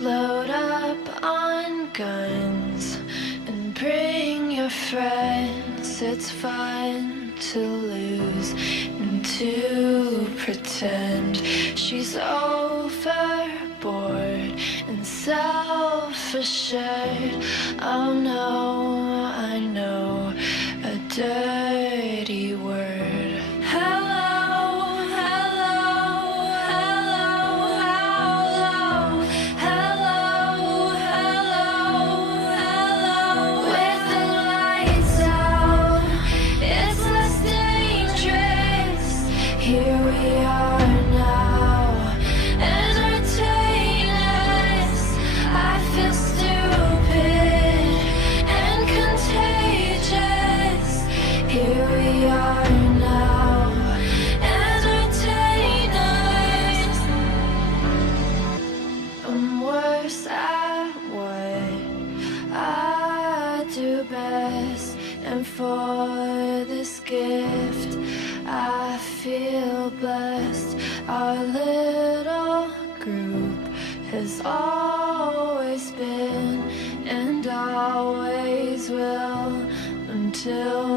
Load up on guns and bring your friends. It's fun to lose and to pretend. She's overboard and self-assured. Oh no, I know a dirty word. Hello, hello, hello, hello, hello, hello, hello. With the lights out, it's less dangerous. Here we are now, entertain us. I feel stupid and contagious. Here we are now, entertain us. I'm worse at what I do best, and for this gift I feel blessed. Our little group has always been and always will until